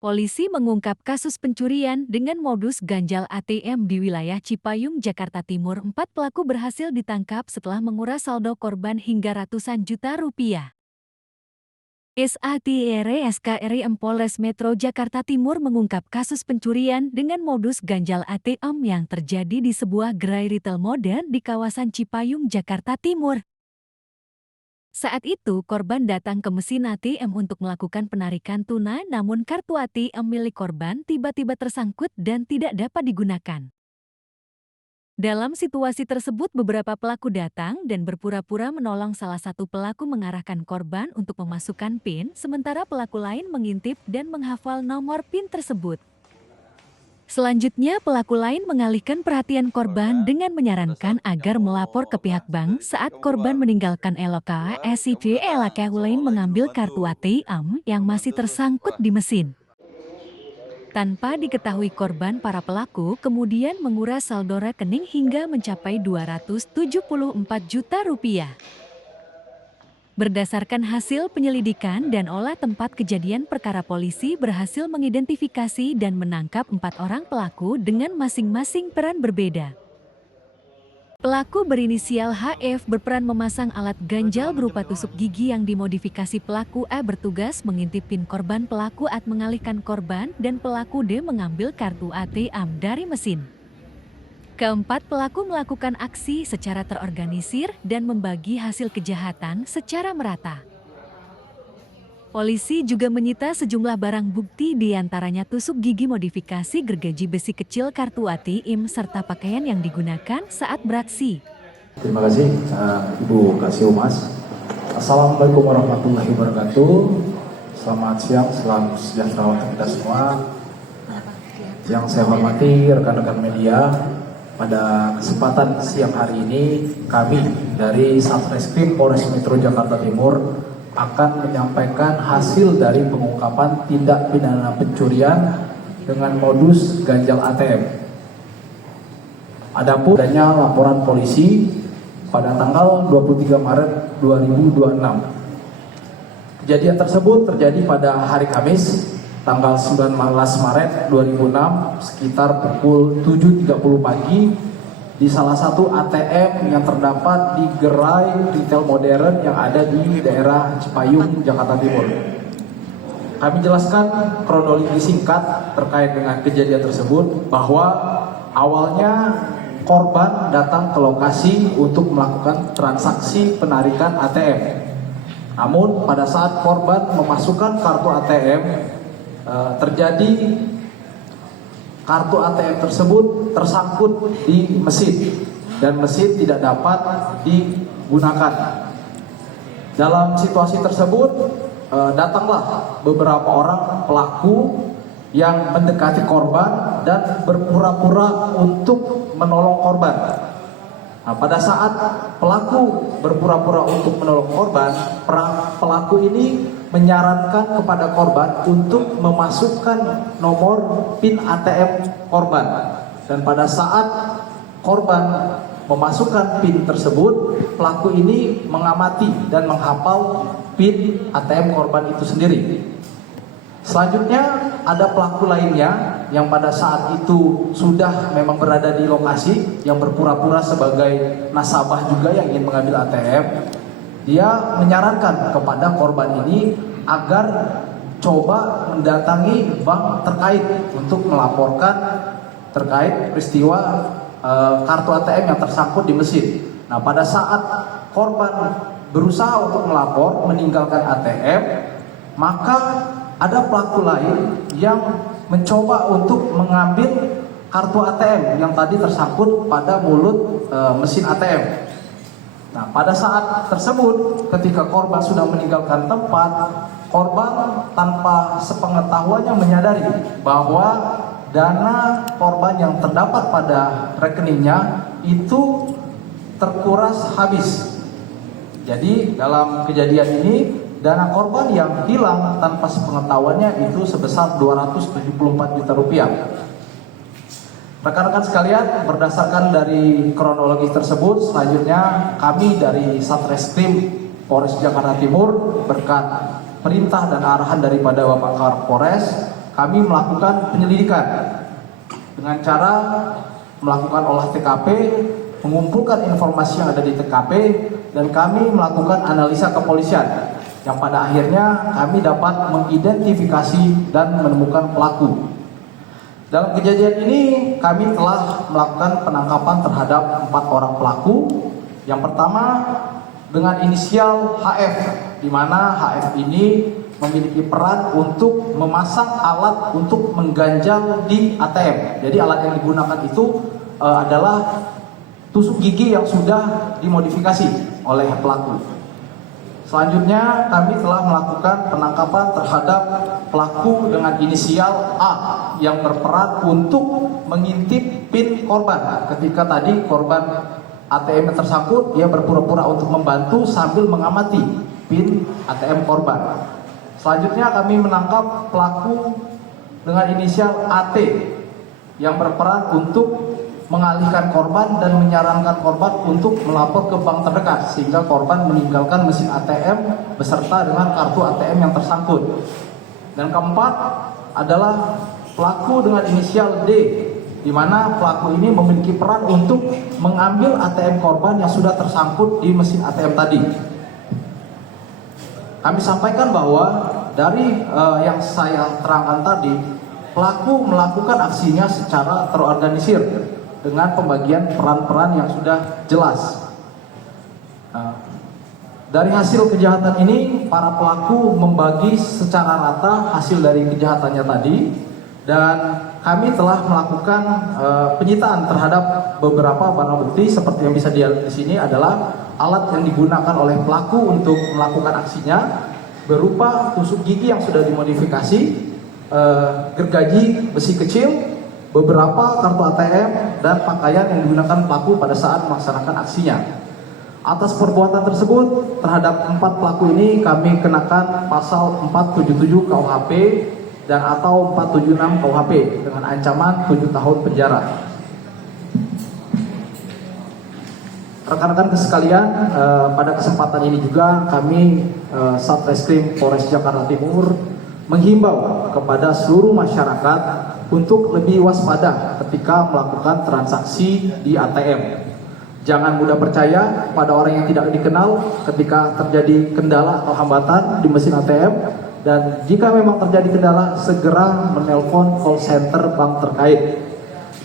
Polisi mengungkap kasus pencurian dengan modus ganjal ATM di wilayah Cipayung, Jakarta Timur. 4 pelaku berhasil ditangkap setelah menguras saldo korban hingga ratusan juta rupiah. SATRE Polres Metro Jakarta Timur mengungkap kasus pencurian dengan modus ganjal ATM yang terjadi di sebuah gerai retail modern di kawasan Cipayung, Jakarta Timur. Saat itu, korban datang ke mesin ATM untuk melakukan penarikan tunai, namun kartu ATM milik korban tiba-tiba tersangkut dan tidak dapat digunakan. Dalam situasi tersebut, beberapa pelaku datang dan berpura-pura menolong salah satu pelaku mengarahkan korban untuk memasukkan PIN, sementara pelaku lain mengintip dan menghafal nomor PIN tersebut. Selanjutnya, pelaku lain mengalihkan perhatian korban dengan menyarankan agar melapor ke pihak bank saat korban meninggalkan lokasi. Pelaku lain mengambil kartu ATM yang masih tersangkut di mesin. Tanpa diketahui korban, para pelaku kemudian menguras saldo rekening hingga mencapai 274 juta rupiah. Berdasarkan hasil penyelidikan dan olah tempat kejadian perkara, polisi berhasil mengidentifikasi dan menangkap 4 orang pelaku dengan masing-masing peran berbeda. Pelaku berinisial HF berperan memasang alat ganjal berupa tusuk gigi yang dimodifikasi. Pelaku A bertugas mengintip PIN korban, pelaku A mengalihkan korban, dan pelaku D mengambil kartu ATM dari mesin. Keempat pelaku melakukan aksi secara terorganisir dan membagi hasil kejahatan secara merata. Polisi juga menyita sejumlah barang bukti, diantaranya tusuk gigi modifikasi, gergaji besi kecil, kartu ATM, serta pakaian yang digunakan saat beraksi. Terima kasih Ibu Kasih Umas. Assalamualaikum warahmatullahi wabarakatuh. Selamat siang, salam sejahtera untuk kita semua. Yang saya hormati rekan-rekan media, pada kesempatan siang hari ini, kami dari Satreskrim Polres Metro Jakarta Timur akan menyampaikan hasil dari pengungkapan tindak pidana pencurian dengan modus ganjal ATM. Adapun adanya laporan polisi pada tanggal 23 Maret 2026. Kejadian tersebut terjadi pada hari Kamis, tanggal 19 Maret 2006 sekitar pukul 7.30 pagi di salah satu ATM yang terdapat di gerai retail modern yang ada di daerah Cipayung, Jakarta Timur. Kami jelaskan kronologi singkat terkait dengan kejadian tersebut, bahwa awalnya korban datang ke lokasi untuk melakukan transaksi penarikan ATM. Namun pada saat korban memasukkan kartu ATM, terjadi kartu ATM tersebut tersangkut di mesin dan mesin tidak dapat digunakan. Dalam situasi tersebut datanglah beberapa orang pelaku yang mendekati korban dan berpura-pura untuk menolong korban. Nah, pada saat pelaku berpura-pura untuk menolong korban, pelaku ini menyarankan kepada korban untuk memasukkan nomor PIN ATM korban. Dan pada saat korban memasukkan PIN tersebut, pelaku ini mengamati dan menghafal PIN ATM korban itu sendiri. Selanjutnya ada pelaku lainnya yang pada saat itu sudah memang berada di lokasi, yang berpura-pura sebagai nasabah juga yang ingin mengambil ATM. Dia menyarankan kepada korban ini agar coba mendatangi bank terkait untuk melaporkan terkait peristiwa kartu ATM yang tersangkut di mesin. Nah, pada saat korban berusaha untuk melapor meninggalkan ATM, maka ada pelaku lain yang mencoba untuk mengambil kartu ATM yang tadi tersangkut pada mulut mesin ATM. Nah, pada saat tersebut, ketika korban sudah meninggalkan tempat, korban tanpa sepengetahuannya menyadari bahwa dana korban yang terdapat pada rekeningnya itu terkuras habis. Jadi dalam kejadian ini, dana korban yang hilang tanpa sepengetahuannya itu sebesar 274 juta rupiah. Rekan-rekan sekalian, berdasarkan dari kronologi tersebut, selanjutnya kami dari Satreskrim Polres Jakarta Timur berkat perintah dan arahan daripada Bapak Kapolres, kami melakukan penyelidikan dengan cara melakukan olah TKP, mengumpulkan informasi yang ada di TKP, dan kami melakukan analisa kepolisian yang pada akhirnya kami dapat mengidentifikasi dan menemukan pelaku. Dalam kejadian ini kami telah melakukan penangkapan terhadap 4 orang pelaku. Yang pertama dengan inisial HF, di mana HF ini memiliki peran untuk memasang alat untuk mengganjal di ATM. Jadi alat yang digunakan itu adalah tusuk gigi yang sudah dimodifikasi oleh pelaku. Selanjutnya kami telah melakukan penangkapan terhadap pelaku dengan inisial A yang berperan untuk mengintip PIN korban. Ketika tadi korban ATM tersangkut, dia berpura-pura untuk membantu sambil mengamati PIN ATM korban. Selanjutnya kami menangkap pelaku dengan inisial AT yang berperan untuk mengalihkan korban dan menyarankan korban untuk melapor ke bank terdekat sehingga korban meninggalkan mesin ATM beserta dengan kartu ATM yang tersangkut. Dan keempat adalah pelaku dengan inisial D, di mana pelaku ini memiliki peran untuk mengambil ATM korban yang sudah tersangkut di mesin ATM tadi. Kami sampaikan bahwa dari yang saya terangkan tadi, pelaku melakukan aksinya secara terorganisir dengan pembagian peran-peran yang sudah jelas. Dari hasil kejahatan ini, para pelaku membagi secara rata hasil dari kejahatannya tadi, dan kami telah melakukan penyitaan terhadap beberapa barang bukti seperti yang bisa dilihat di sini adalah alat yang digunakan oleh pelaku untuk melakukan aksinya berupa tusuk gigi yang sudah dimodifikasi, gergaji besi kecil, beberapa kartu ATM, dan pakaian yang digunakan pelaku pada saat melaksanakan aksinya. Atas perbuatan tersebut terhadap 4 pelaku ini kami kenakan pasal 477 KUHP dan atau 476 KUHP dengan ancaman 7 tahun penjara. Rekan-rekan sekalian, pada kesempatan ini juga kami Satreskrim Polres Jakarta Timur menghimbau kepada seluruh masyarakat untuk lebih waspada ketika melakukan transaksi di ATM. Jangan mudah percaya pada orang yang tidak dikenal ketika terjadi kendala atau hambatan di mesin ATM, dan jika memang terjadi kendala segera menelpon call center bank terkait.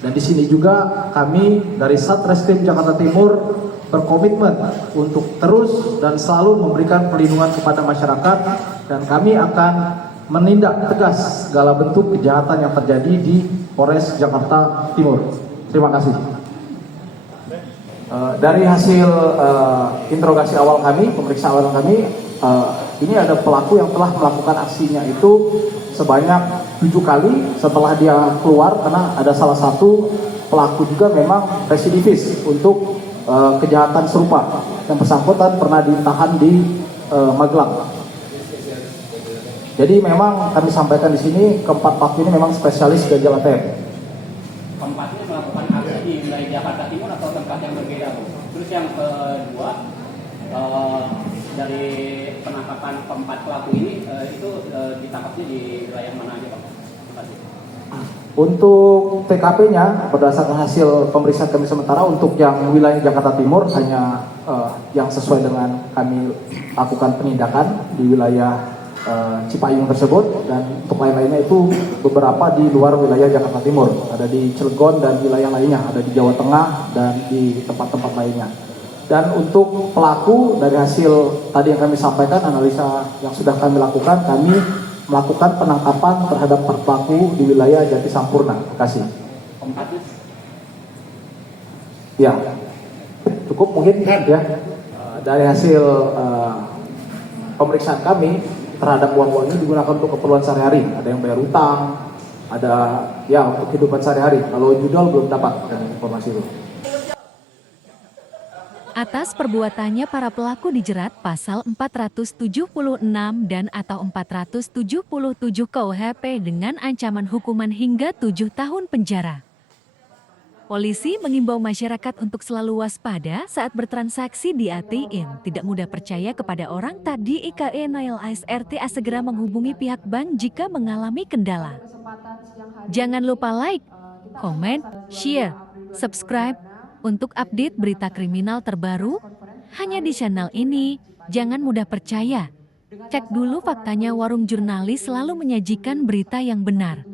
Dan di sini juga kami dari Satreskrim Jakarta Timur berkomitmen untuk terus dan selalu memberikan perlindungan kepada masyarakat, dan kami akan menindak tegas segala bentuk kejahatan yang terjadi di Polres Jakarta Timur. Terima kasih. Dari hasil interogasi awal kami, pemeriksaan awal kami, ini ada pelaku yang telah melakukan aksinya itu sebanyak 7 kali setelah dia keluar, karena ada salah satu pelaku juga memang residivis untuk kejahatan serupa. Yang bersangkutan pernah ditahan di Magelang. Jadi memang kami sampaikan di sini keempat pelaku ini memang spesialis ganjal ATM. Keempatnya melakukan aksi di wilayah Jakarta Timur atau tempat yang berbeda, Bu? Terus yang kedua, dari penangkapan keempat pelaku ini itu ditangkapnya di wilayah mana aja, Pak? Terima kasih. Untuk TKP-nya berdasarkan hasil pemeriksaan kami sementara untuk yang wilayah Jakarta Timur hanya yang sesuai dengan kami lakukan penindakan di wilayah Cipayung tersebut, dan untuk lain-lainnya itu beberapa di luar wilayah Jakarta Timur, ada di Cilegon dan wilayah lainnya, ada di Jawa Tengah dan di tempat-tempat lainnya. Dan untuk pelaku dari hasil tadi yang kami sampaikan, analisa yang sudah kami lakukan, kami melakukan penangkapan terhadap pelaku di wilayah Jati Sampurna, Bekasi. Ya, cukup mungkin ya. Dari hasil pemeriksaan kami terhadap uang-uang ini digunakan untuk keperluan sehari-hari. Ada yang bayar utang, ada ya untuk kehidupan sehari-hari. Kalau judul belum dapat informasi itu. Atas perbuatannya, para pelaku dijerat pasal 476 dan atau 477 KUHP dengan ancaman hukuman hingga 7 tahun penjara. Polisi mengimbau masyarakat untuk selalu waspada saat bertransaksi di ATM. Tidak mudah percaya kepada orang tadi. IKE Nail SRTA segera menghubungi pihak bank jika mengalami kendala. Jangan lupa like, komen, share, subscribe untuk update berita kriminal terbaru hanya di channel ini. Jangan mudah percaya. Cek dulu faktanya. Warung Jurnalis selalu menyajikan berita yang benar.